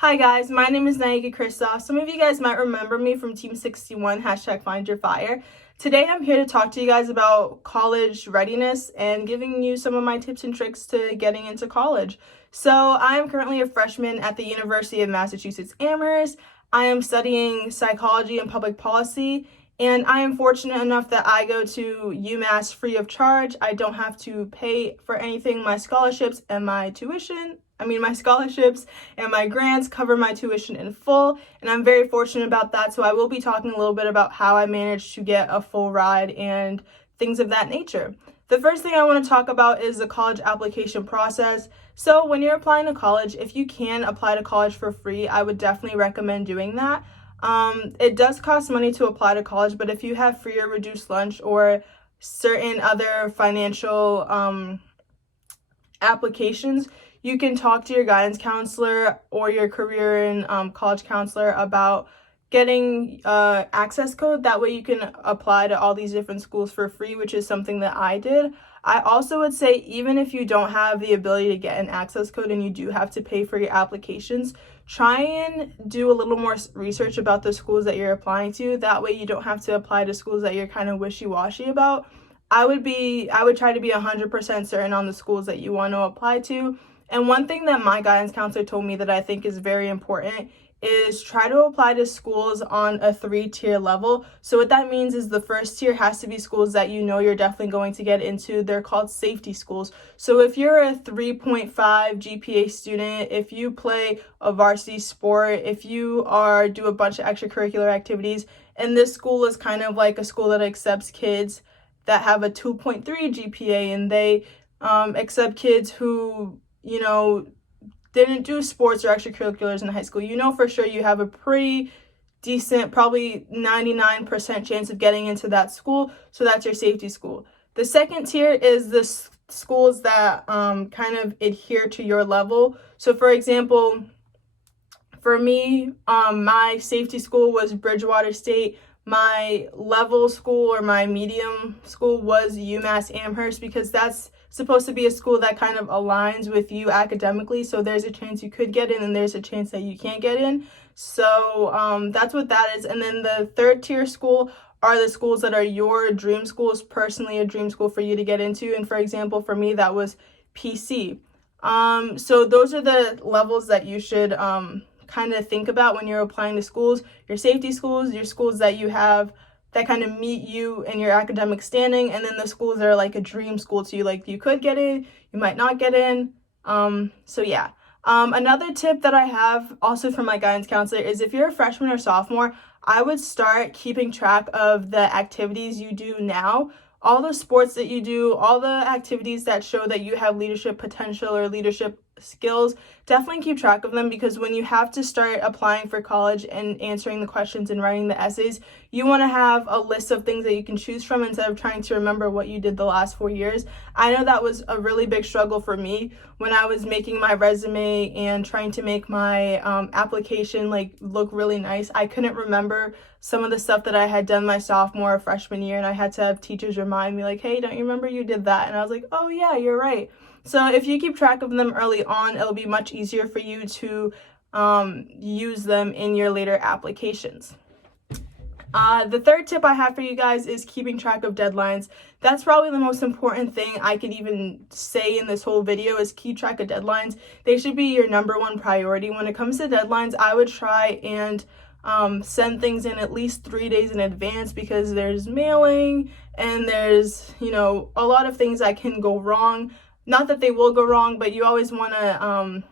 Hi guys, my name is Naicha Christophe. Some of you guys might remember me from Team 61, hashtag Find Your Fire. Today I'm here to talk to you guys about college readiness and giving you some of my tips and tricks to getting into college. So I am currently a freshman at the University of Massachusetts Amherst. I am studying psychology and public policy, and I am fortunate enough that I go to UMass free of charge. I don't have to pay for anything. My scholarships and my grants cover my tuition in full, and I'm very fortunate about that. So I will be talking a little bit about how I managed to get a full ride and things of that nature. The first thing I want to talk about is the college application process. So when you're applying to college, if you can apply to college for free, I would definitely recommend doing that. It does cost money to apply to college, but if you have free or reduced lunch or certain other financial applications, you can talk to your guidance counselor or your career and college counselor about getting access code. That way you can apply to all these different schools for free, which is something that I did. I also would say, even if you don't have the ability to get an access code and you do have to pay for your applications, try and do a little more research about the schools that you're applying to. That way you don't have to apply to schools that you're kind of wishy-washy about. I would try to be 100% certain on the schools that you want to apply to. And one thing that my guidance counselor told me that I think is very important is try to apply to schools on a 3-tier level. So what that means is the first tier has to be schools that you know you're definitely going to get into. They're called safety schools. So if you're a 3.5 GPA student, if you play a varsity sport, if you do a bunch of extracurricular activities, and this school is kind of like a school that accepts kids that have a 2.3 GPA, and they accept kids who didn't do sports or extracurriculars in high school, for sure you have a pretty decent, probably 99% chance of getting into that school. So that's your safety school. The second tier is the schools that kind of adhere to your level. So for example, for me, my safety school was Bridgewater State. My level school or my medium school was UMass Amherst, because that's supposed to be a school that kind of aligns with you academically. So there's a chance you could get in and there's a chance that you can't get in. So that's what that is. And then the third tier school are the schools that are your dream schools, personally a dream school for you to get into. And for example, for me, that was PC. So those are the levels that you should kind of think about when you're applying to schools. Your safety schools, your schools that you have that kind of meet you in your academic standing, and then the schools that are like a dream school to you, like you could get in, you might not get in. So yeah. Another tip that I have also from my guidance counselor is, if you're a freshman or sophomore, I would start keeping track of the activities you do now, all the sports that you do, all the activities that show that you have leadership potential or leadership skills. Definitely keep track of them, because when you have to start applying for college and answering the questions and writing the essays, you want to have a list of things that you can choose from instead of trying to remember what you did the last 4 years. I know that was a really big struggle for me when I was making my resume and trying to make my application look really nice. I couldn't remember some of the stuff that I had done my sophomore or freshman year, and I had to have teachers remind me, like, hey, don't you remember you did that? And I was like, oh yeah, you're right. So if you keep track of them early on, it'll be much easier for you to use them in your later applications. The third tip I have for you guys is keeping track of deadlines. That's probably the most important thing I could even say in this whole video, is keep track of deadlines. They should be your number one priority. When it comes to deadlines, I would try and send things in at least 3 days in advance, because there's mailing and there's, a lot of things that can go wrong. Not that they will go wrong, but you always want to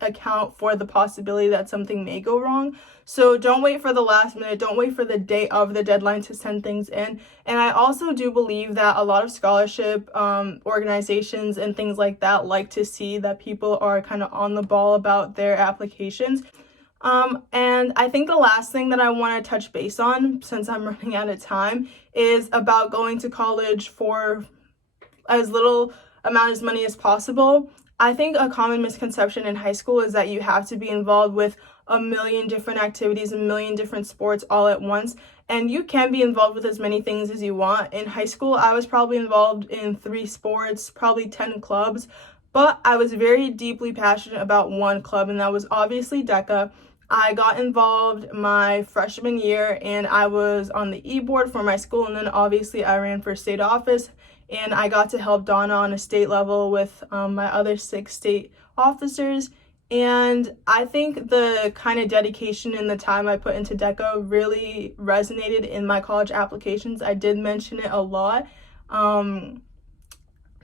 account for the possibility that something may go wrong. So don't wait for the last minute. Don't wait for the day of the deadline to send things in. And I also do believe that a lot of scholarship organizations and things like that like to see that people are kind of on the ball about their applications. And I think the last thing that I want to touch base on, since I'm running out of time, is about going to college for as little amount of money as possible. I think a common misconception in high school is that you have to be involved with a million different activities, a million different sports all at once. And you can be involved with as many things as you want. In high school, I was probably involved in 3 sports, probably 10 clubs. but I was very deeply passionate about one club, and that was obviously DECA. I got involved my freshman year, and I was on the e-board for my school, and then obviously I ran for state office, and I got to help Donna on a state level with my other 6 state officers. And I think the kind of dedication and the time I put into DECA really resonated in my college applications. I did mention it a lot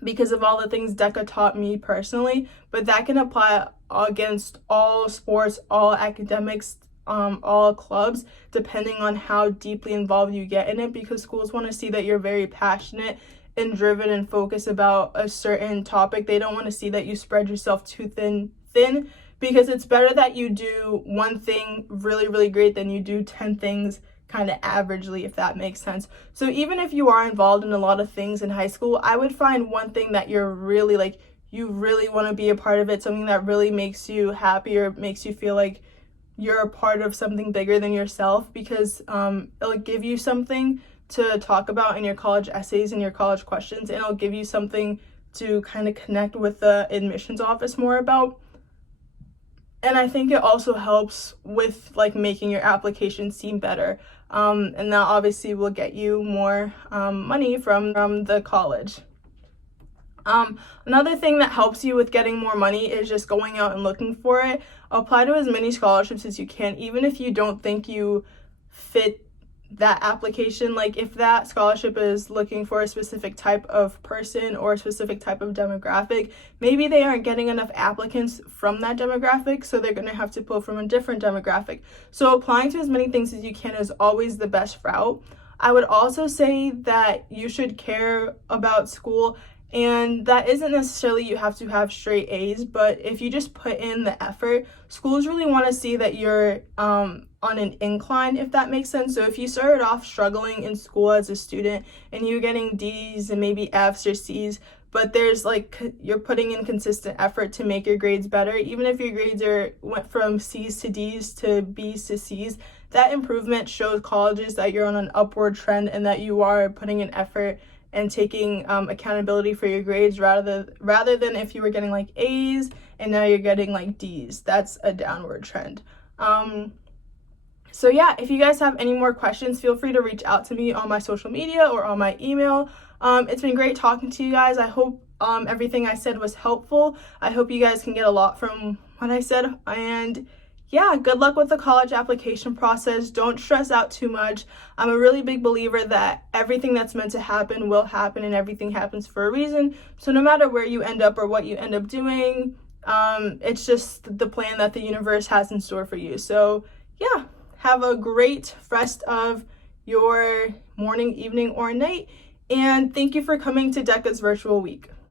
because of all the things DECA taught me personally, but that can apply against all sports, all academics, all clubs, depending on how deeply involved you get in it, because schools want to see that you're very passionate and driven and focused about a certain topic. They don't want to see that you spread yourself too thin, because it's better that you do one thing really, really great than you do 10 things kind of averagely, if that makes sense. So even if you are involved in a lot of things in high school, I would find one thing that you're really like, you really want to be a part of it, something that really makes you happy or makes you feel like you're a part of something bigger than yourself, because it'll give you something to talk about in your college essays and your college questions, and it'll give you something to kind of connect with the admissions office more about. And I think it also helps with like making your application seem better. And that obviously will get you more money from the college. Another thing that helps you with getting more money is just going out and looking for it. Apply to as many scholarships as you can, even if you don't think you fit that application. Like if that scholarship is looking for a specific type of person or a specific type of demographic, maybe they aren't getting enough applicants from that demographic, so they're going to have to pull from a different demographic. So applying to as many things as you can is always the best route. I would also say that you should care about school, and that isn't necessarily you have to have straight A's, but if you just put in the effort, schools really want to see that you're on an incline, if that makes sense. So if you started off struggling in school as a student and you're getting D's and maybe F's or C's, but there's like, you're putting in consistent effort to make your grades better, even if your grades went from C's to D's to B's to C's, that improvement shows colleges that you're on an upward trend and that you are putting in effort and taking accountability for your grades, rather than if you were getting like A's and now you're getting like D's. That's a downward trend. So yeah, if you guys have any more questions, feel free to reach out to me on my social media or on my email. It's been great talking to you guys. I hope everything I said was helpful. I hope you guys can get a lot from what I said. And yeah, good luck with the college application process. Don't stress out too much. I'm a really big believer that everything that's meant to happen will happen, and everything happens for a reason. So no matter where you end up or what you end up doing, it's just the plan that the universe has in store for you. So yeah, have a great rest of your morning, evening, or night. And thank you for coming to DECA's virtual week.